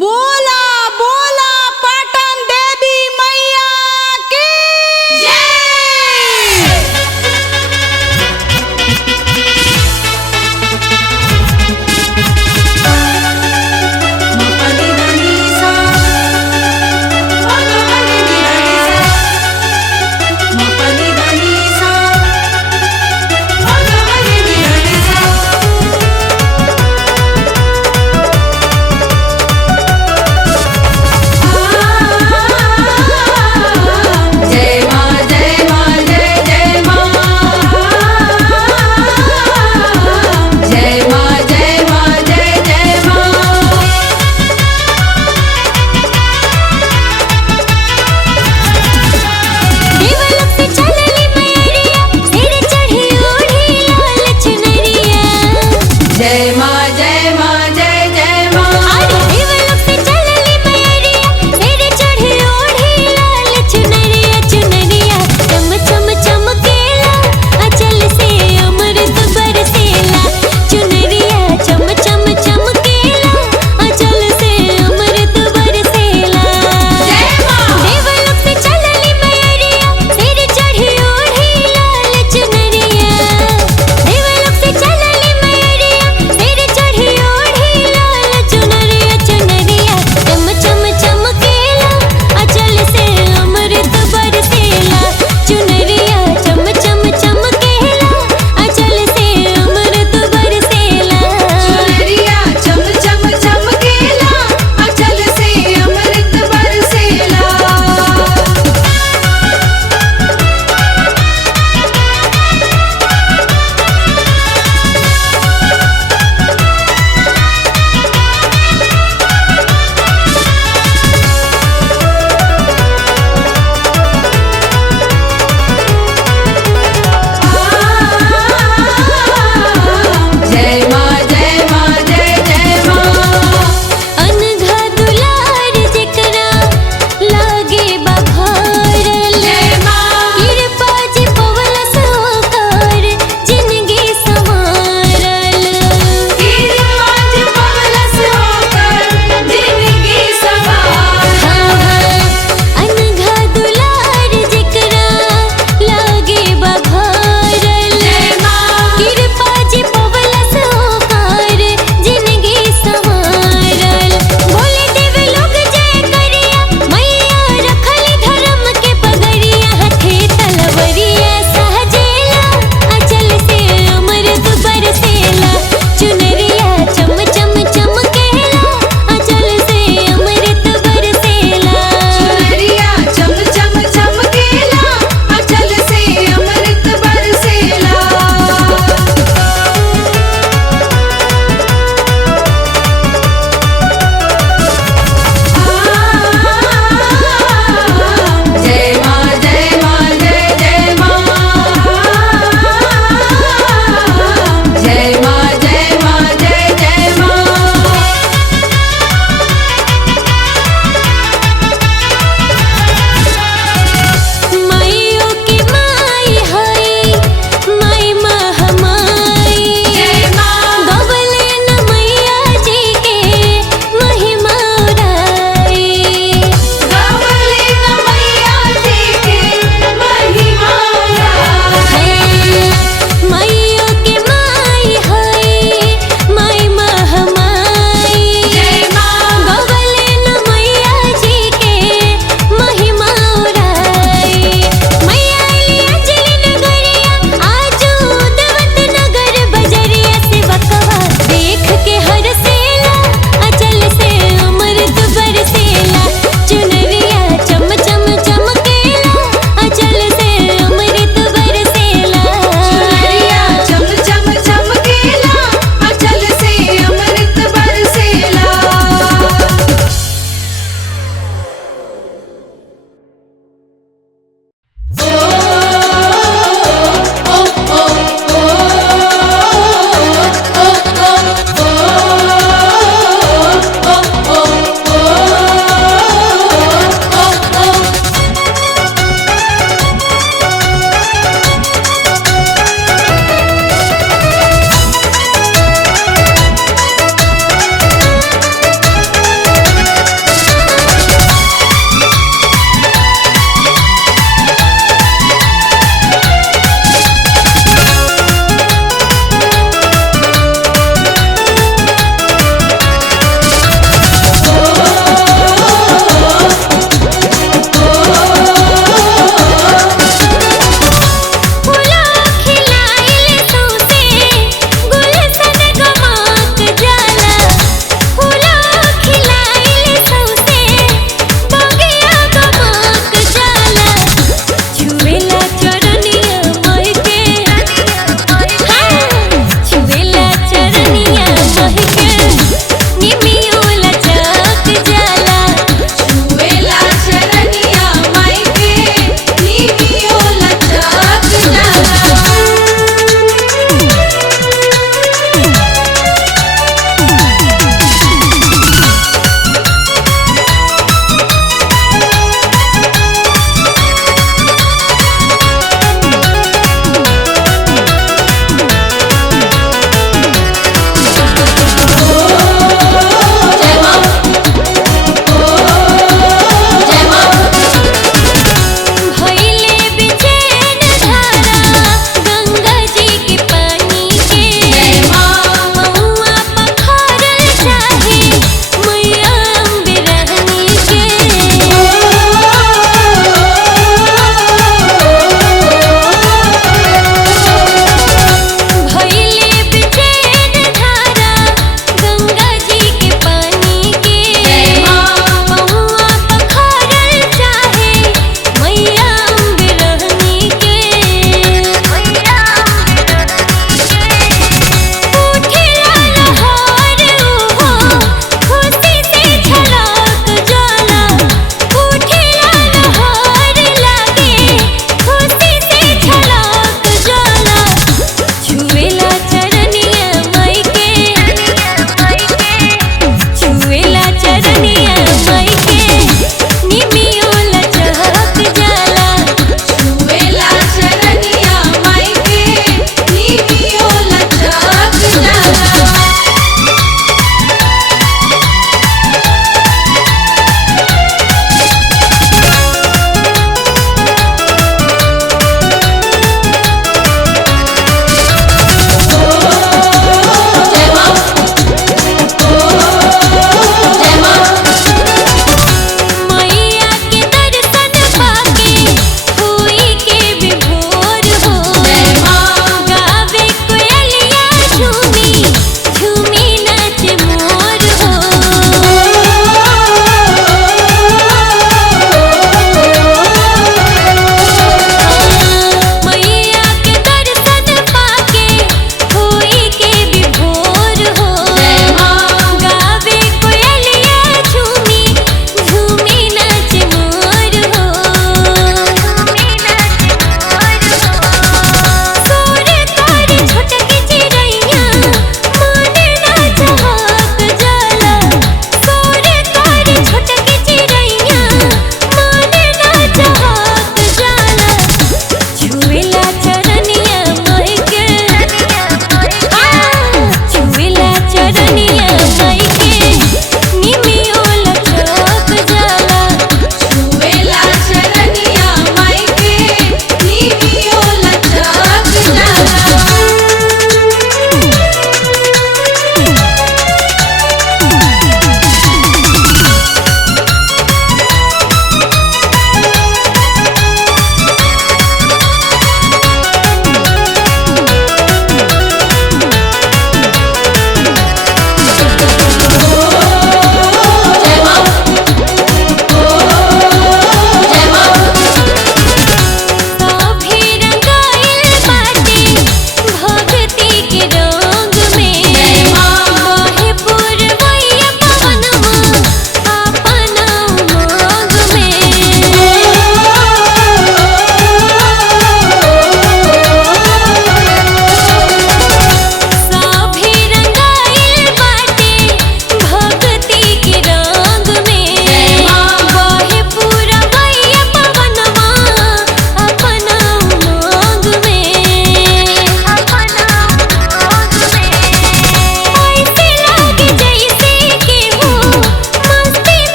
बोला बोला पाटन देवी मैया की जय।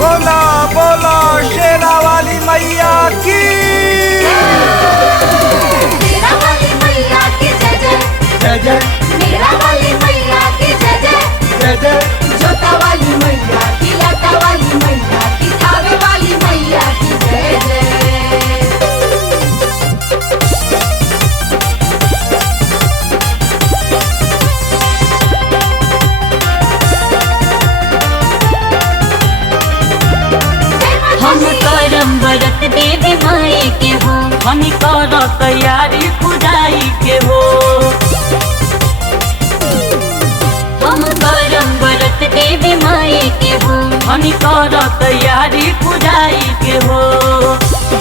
बोला बोला शेरा वाली मैया की। मेरा वाली मैया की जय जय जय जय मेरा वाली मैया की जय जय जय जय। जोता वाली मैया की लाटा वाली मैया की थावे वाली मैया की जय जय। हम करम व्रत देवी माई के हो, हम कर तैयारी पूजाई के हो। हम करम व्रत देवी माई के हो, हम कर तैयारी पूजाई के हो।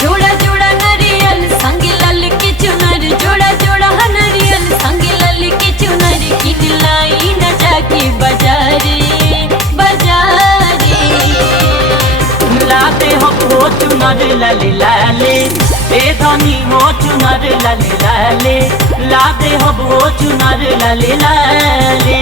जोड़ा जोड़ा नरियल संग लल के चुनर, जोड़ा जोड़ा नरियल संग लल के चुनर, किन लाई न जाके बाजारे बाजारे। लाते हो चुनर लाले लाले, ए धनी हो चुनर लाले लाले, लाते हो चुनर लाले लाले।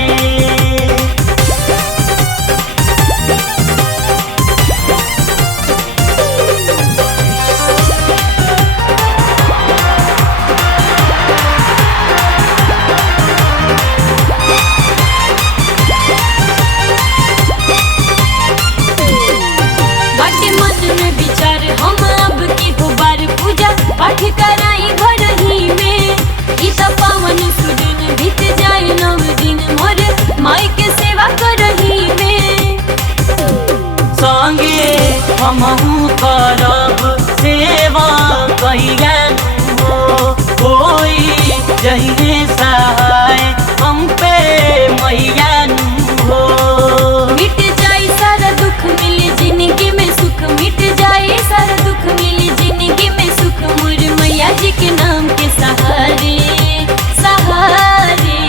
बाटे मन में विचार हम अब की गुबार पूजा पाठ कराई घर ही में। ई त पावन सुदिन बीत जाए 9 दिन मोर माई के सेवा करही में। संगे हमहू करब सेवा कहिया हो, कोई जहिने सहाय हम पे मैया हो। मिट जाए सारा दुख मिले जिंदगी में सुख, मिट जाए सारा दुख मिले जिंदगी में सुख, मोर मैया जी के नाम के सहारे सहारे।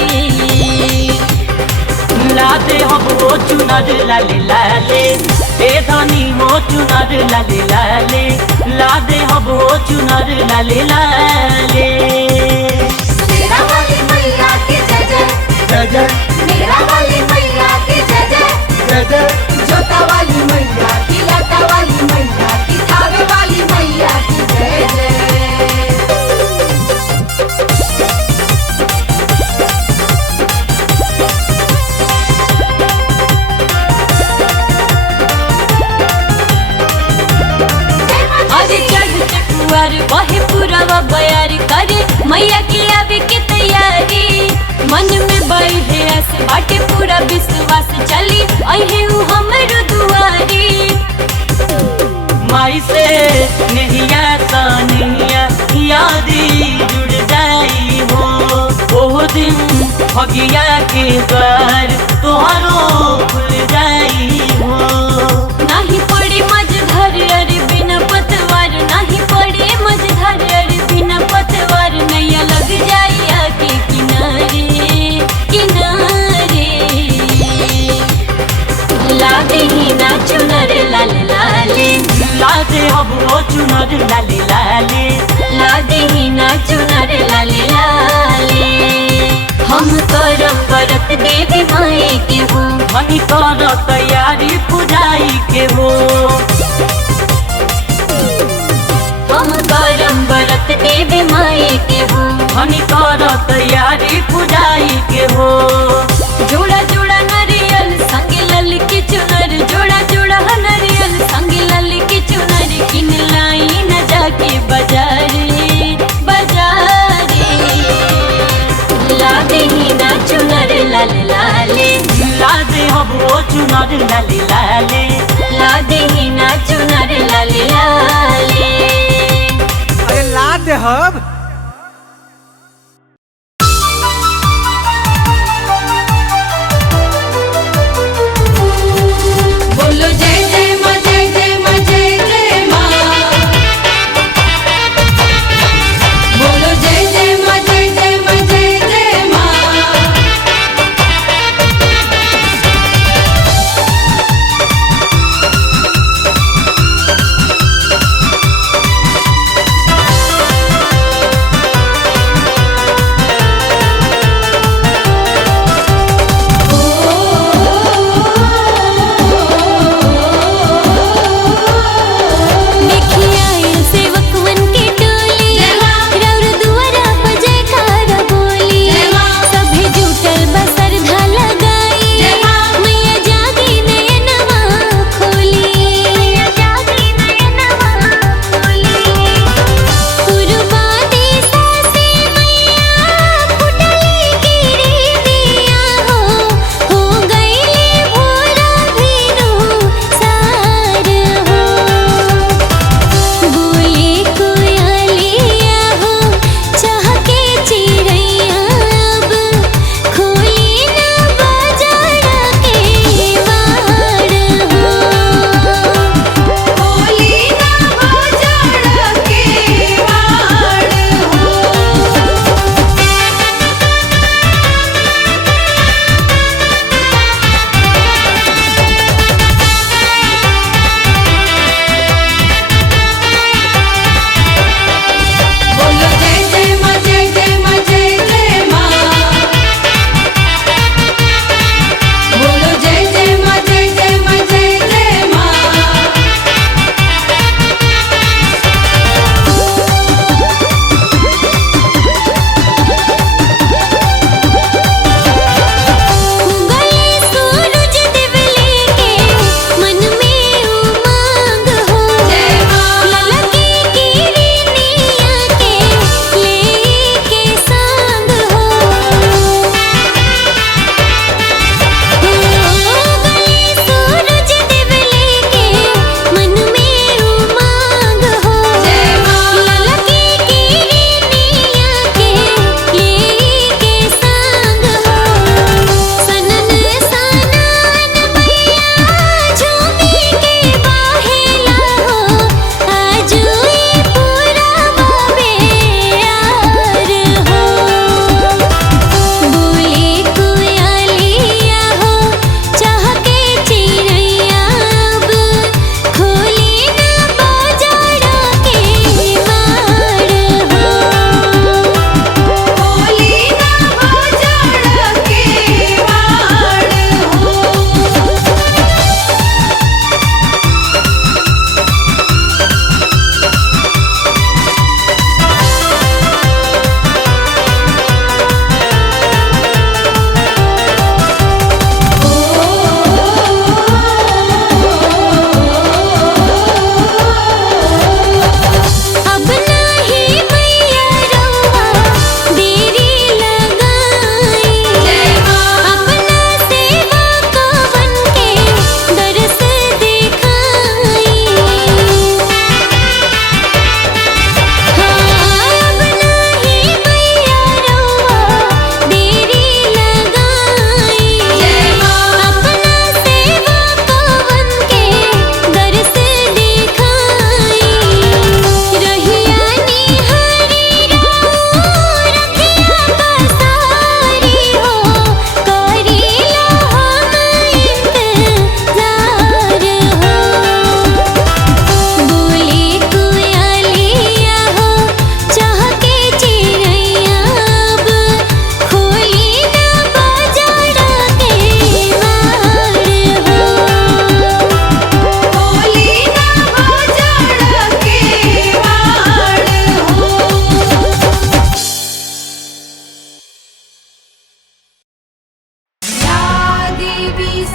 लाते हो चुनर लाले लाले, ए धनी हो चुनर लाले लाले, लाते हो चुनर लाले लाले। मेरा वाली मैया की जय जय जय जय मेरा वाली मैया की जय जय जय जय। जोता वाली मैया की लाटा वाली मैया की थावे वाली मैया की जय जय। अरे चढ़ चकुआर बहे पूरा बयार करे, मैया की आवे की तैयारी। मन में बहे आस बाटे पूरा विश्वास, चली अहे उ हमर दुआरी। माई से नहिया सनिया यादी जुड़ जाई हो, ओह दिन भगिया के द्वार तोहरो खुल जाई हो। नाही पड़ी मझधार अरे बिना पतवार, नाही पड़ी मझधार अरे बिना पतवार, नैया लग जाई आके किनारे किनारे। लादे ही ना चुनर लाले लाले, लादे हो चुनर लाले लाले, लादे ही ना चुनर लाले लाले। हम करम व्रत देवी माई के हो, हम कर तैयारी पूजाई के हो। हम करम व्रत देवी माई के हो, हम कर तैयारी पूजाई के हो। जोड़ा जोड़ा नरियल संग लल के चुनर, जोड़ा जोड़ा नरियल संग लल के चुनर, किन लाई न जाके बाजारे बाजारे। लादे ही ना चुनर लाले लाले, लादे हो चुनर लाले लाले, लादे ही ना चुनर लाले लाले। अरे ला दे हब। बोलो जय जय माँ जय जय माँ जय जय माँ। बोलो जय जय माँ जय जय माँ जय जय माँ।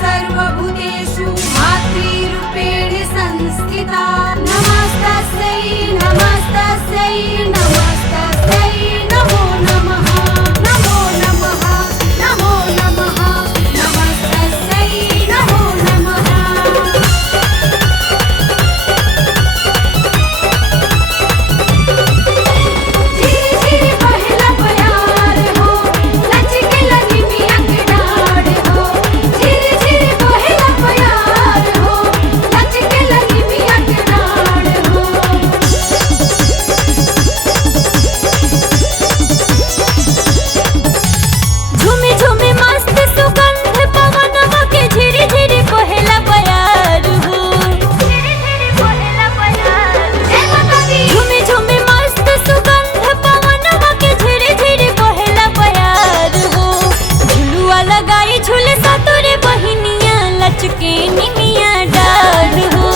सर्वभूतेषु मातृरूपेण संस्थिता नमस्तस्यै नमस्तस्यै नमस्तस्यै नमो नमः नमो नमः नमो नमः नमस्तस्यै नमो नमः। झिरी झिरी बहेला बयार हो लचके लगी मियां के डाढ़ हो झिरी झिरी बहेला बयार हो लचके लगी मियां के डाढ़ हो। झूमी झूमी मस्त सुगंध पवनवा के झिरी झिरी बहेला बयार हो झिरी झिरी बहेला बयार जय माता दी। झूमी झूमी मस्त सुगंध पवनवा के झिरी झिरी बहेला बयार हो झुलुआ लगाई झूले सतुरे बहिनिया लचके निमिया डाढ़ हो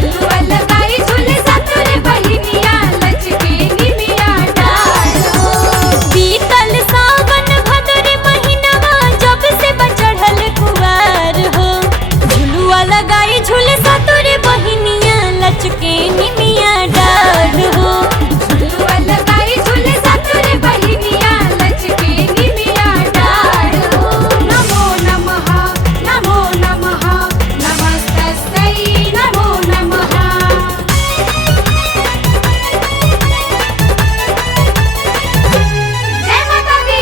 झुलुआ लगाई झूले सतुरे बहिनिया लचके निमिया डाढ़ हो। बीतल सावन भदर महीनवा जब से बचढ़ल कुवार हो झुलुआ लगाई झूले सतुरे बहिनिया लचके निमिया डाढ़ हो झुलुआ लगाई झूले सतुरे बहिनिया लचके निमिया डाढ़ हो। नमो नमः नमो नमः नमस्तस्यै नमो नमः। जय माता दी।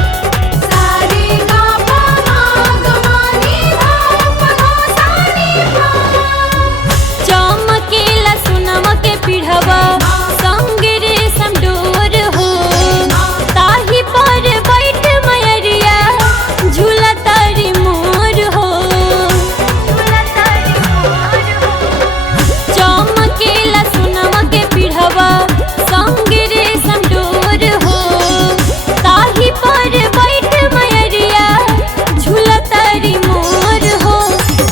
सारे गा पा मा गा मा नी धा प धा सा नी पा। चमकेला सुनवा के पिढ़वा संग रे समडोर हो ताही पर बैठ मयरिया झूला तारी मोर हो चमकेला सुनवा के पिढ़वा संग रे समडोर हो ताही पर बैठ मयरिया झूला तारी मोर हो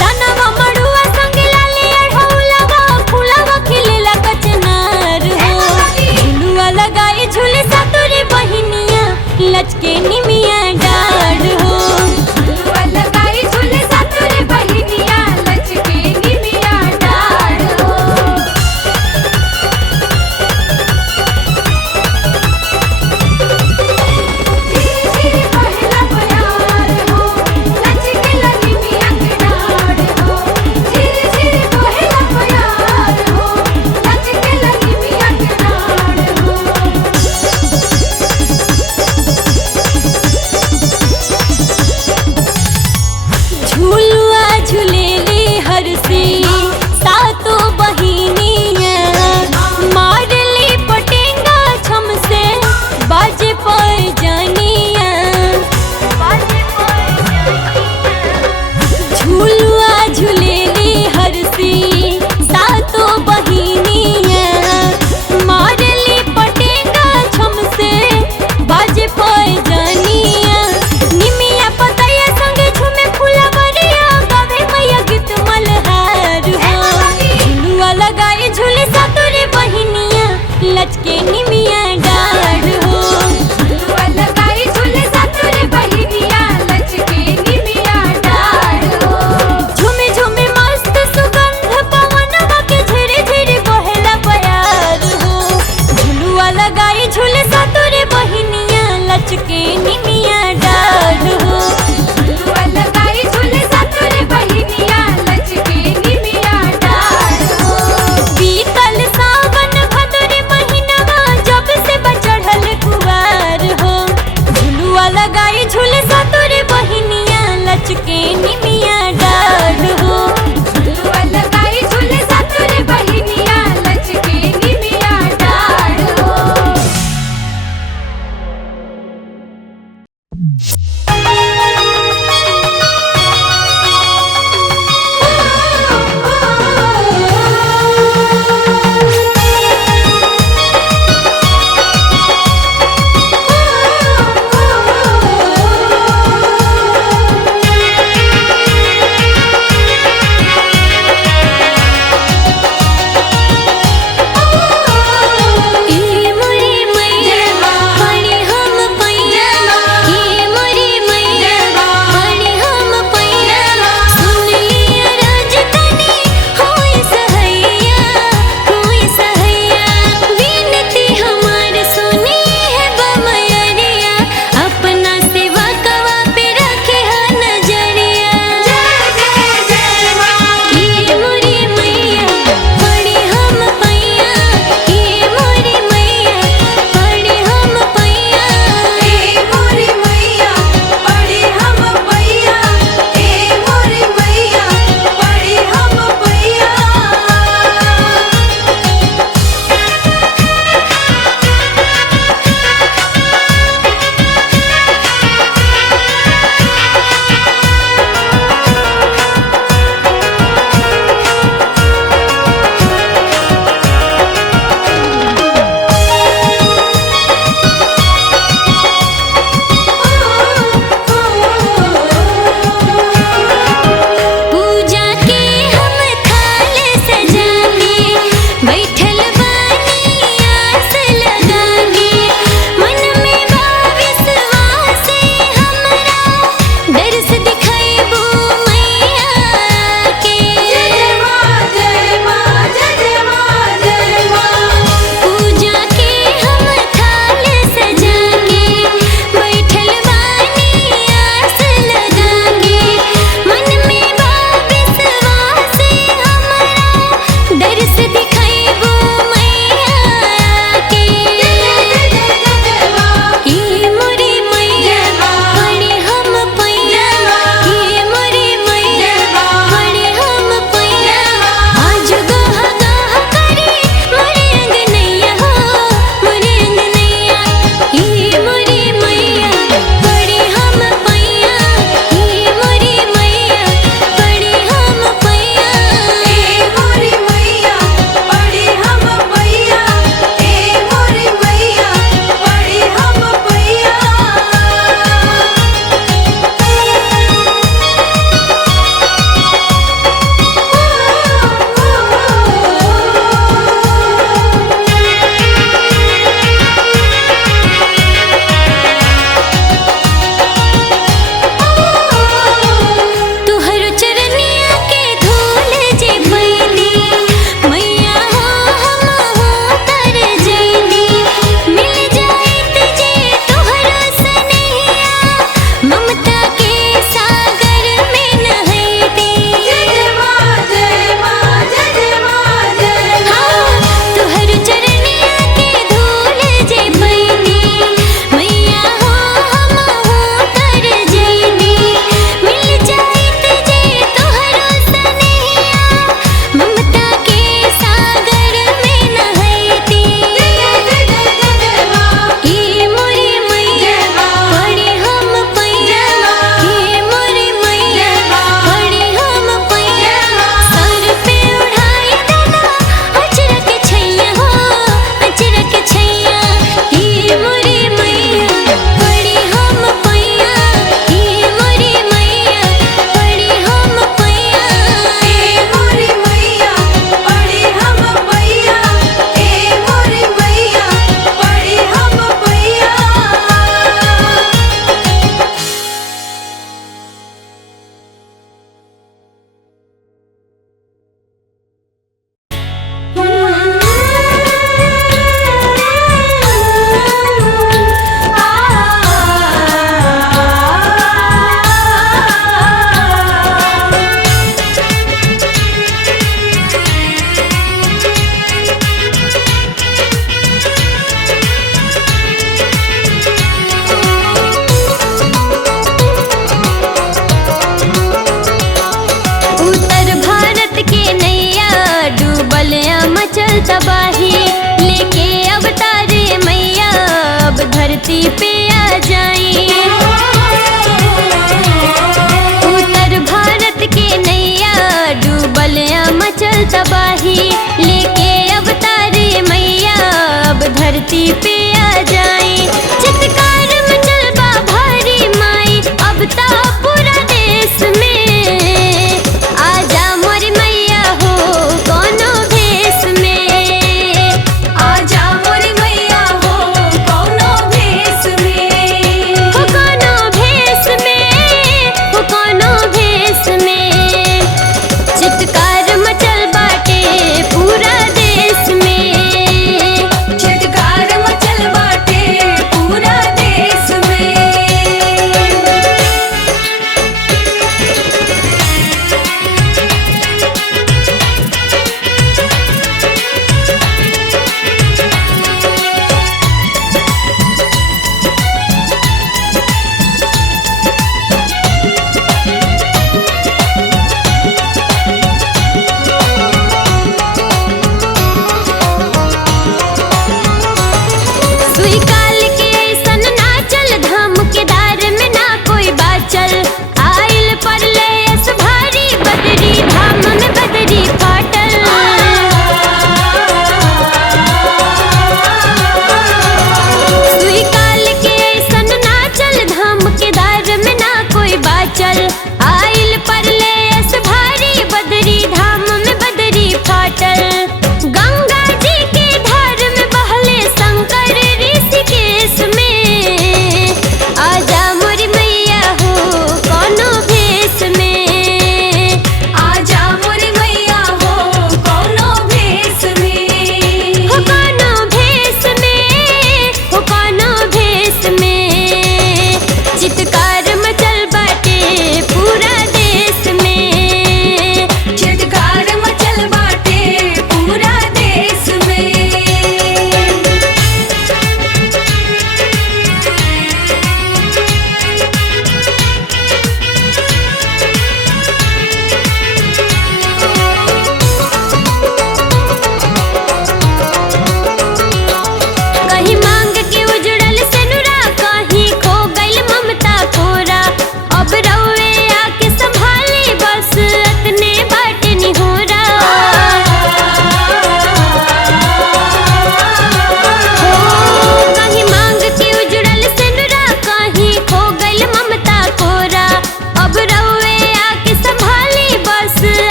दानवा मड़ुआ संग लाले अढ़ौलवा फूलवा खिलेला कचनार हो झुलुआ लगाई झूले सतुरे बहिनिया लचके निमिया